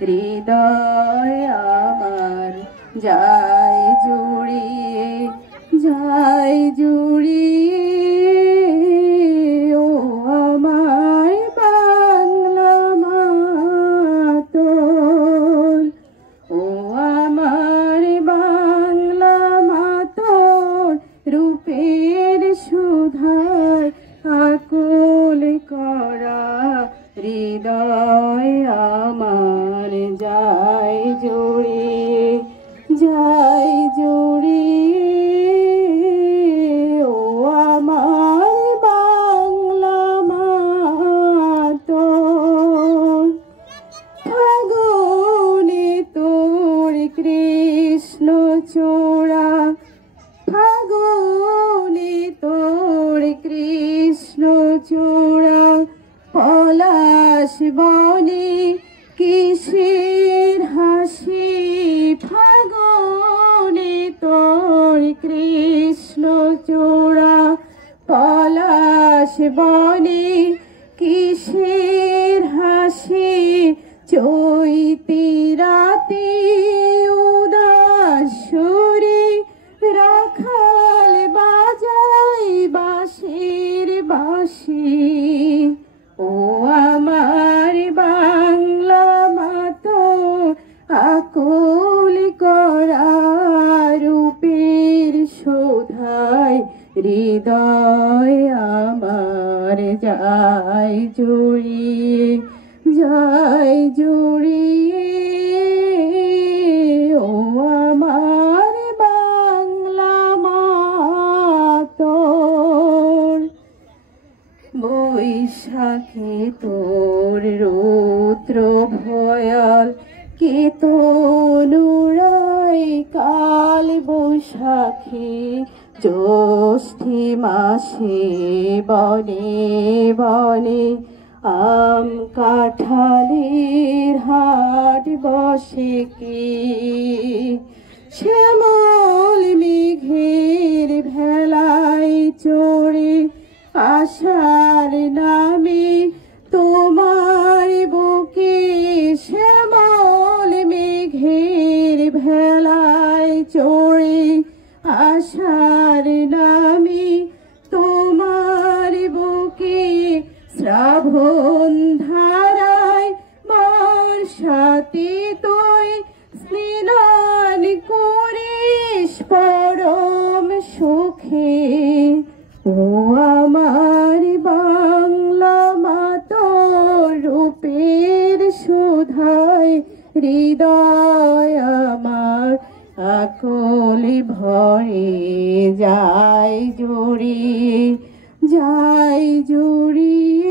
হৃদয় আমার যায় জুড়িয়ে, যায় জুড়িয়ে। ও আমার বাংলা মাতল, ও আমার বাংলা মাতল, রূপের সুধায় আকুল করা হৃদয় আমার যায় জুড়িয়ে, যায় জুড়িয়ে। ও আমার বাংলা মাতল, ফাগুনে তোর কৃষ্ণ চূড়া, ফাগুনে তোর কৃষ্ণ চূড়া, পলাশ বনে কিসের হাসি। ফাগুনে তোর কৃষ্ণ চূড়া, পলাশ বনে কিসের হাসি। চৈতি রাতে উদাস সুরে রাখাল বাজায় বাঁশির বাঁশি। ও আমার বাংলা মাতল, আকুল করা রূপের শোধায় হৃদয় আমার যায় জুড়িয়ে, যায় জুড়িয়ে। ও আমার বাংলা মাতল, বৈশাখে তোর রৌদ্র ভয়াল, কে তনুরাই কাল বৈশাখী। জ্যৈষ্ঠী মাসে বনে বনে আম কাঁঠালের হাট বসে কি। শ্যামল মেঘের ভেলায় চড়ে আশার নামে তোমার বুকে। শ্যামল মেঘের ভেলায় চড়ে আশার নামে তোমার বুকে। শ্রাবণ ধারায় মার সাথে তুই স্নান করিস পরম সুখে। ও আমার বাংলা মাতল, রূপের সুধায় হৃদয় আমার আকুল ভরে যায় জুড়িয়ে, যায় জুড়িয়ে।